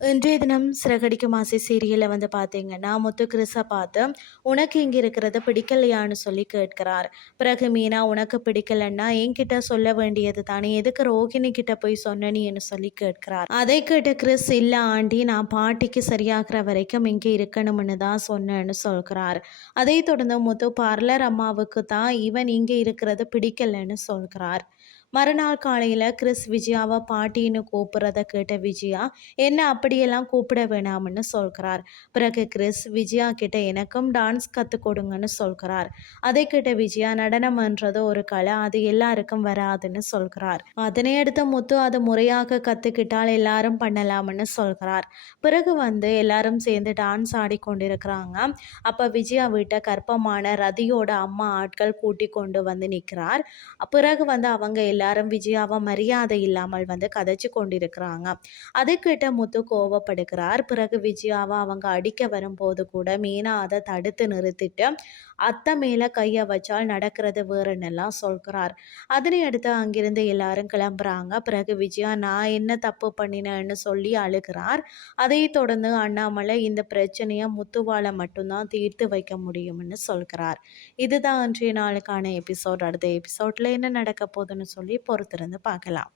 இன்றைய தினம் சிறகடிக்கும் ஆசை சீரியலில் வந்து பார்த்தீங்கன்னா முத்து கிறிஸை பார்த்து உனக்கு இங்கே இருக்கிறது பிடிக்கலையான்னு சொல்லி கேட்கிறார். பிறகு மீனா உனக்கு பிடிக்கலன்னா என்கிட்ட சொல்ல வேண்டியது தானே எதுக்கு ரோகிணி கிட்ட போய் சொன்னனின்னு சொல்லி கேட்கிறார். அதை கேட்ட கிறிஸ் இல்லை ஆண்டி நான் பாட்டிக்கு சரியாகிற வரைக்கும் இங்கே இருக்கணும்னு தான் சொன்னேன்னு சொல்கிறார். அதை தொடர்ந்து முத்து பார்லர் அம்மாவுக்கு தான் இவன் இங்கே இருக்கிறது பிடிக்கலன்னு சொல்கிறார். மறுநாள் காலையில் கிறிஸ் விஜயாவை பாட்டின்னு கூப்பிட்றத கேட்ட விஜயா என்ன அப்படி அப்படியெல்லாம் கூப்பிட வேணாம்னு சொல்கிறார். பிறகு கிறிஸ் விஜயா கிட்ட எனக்கும் டான்ஸ் கற்றுக் கொடுங்கன்னு சொல்கிறார். அதை கேட்ட விஜயா நடனம்ன்றது ஒரு கலை அது எல்லாருக்கும் வராதுன்னு சொல்கிறார். அதனை அடுத்து முத்து அதை முறையாக கற்றுக்கிட்டால் எல்லாரும் பண்ணலாம்னு சொல்கிறார். பிறகு வந்து எல்லாரும் சேர்ந்து டான்ஸ் ஆடிக்கொண்டிருக்கிறாங்க அப்போ விஜயா வீட்டை கற்பமான ரதியோட அம்மா ஆட்கள் கூட்டி கொண்டு வந்து நிற்கிறார். பிறகு வந்து அவங்க எல்லாரும் விஜயாவை மரியாதை இல்லாமல் வந்து கதைச்சு கொண்டிருக்கிறாங்க. அதை கேட்ட முத்து கோவப்படுகிறார். பிறகு விஜயாவை அவங்க அடிக்க வரும்போது கூட மீனா அதை தடுத்து நிறுத்திட்டு அத்தை மேலே கையை வச்சால் நடக்கிறது வேறுன்னெல்லாம் சொல்கிறார். அதனை அடுத்து அங்கிருந்து எல்லாரும் கிளம்புறாங்க. பிறகு விஜயா நான் என்ன தப்பு பண்ணினேன்னு சொல்லி அழுகிறார். அதை தொடர்ந்து அண்ணாமலை இந்த பிரச்சனையை முத்துவால மட்டும்தான் தீர்த்து வைக்க முடியும்னு சொல்கிறார். இதுதான் அன்றைய நாளுக்கான எபிசோட். அடுத்த எபிசோட்ல என்ன நடக்க போகுதுன்னு சொல்லி பொறுத்திருந்து பார்க்கலாம்.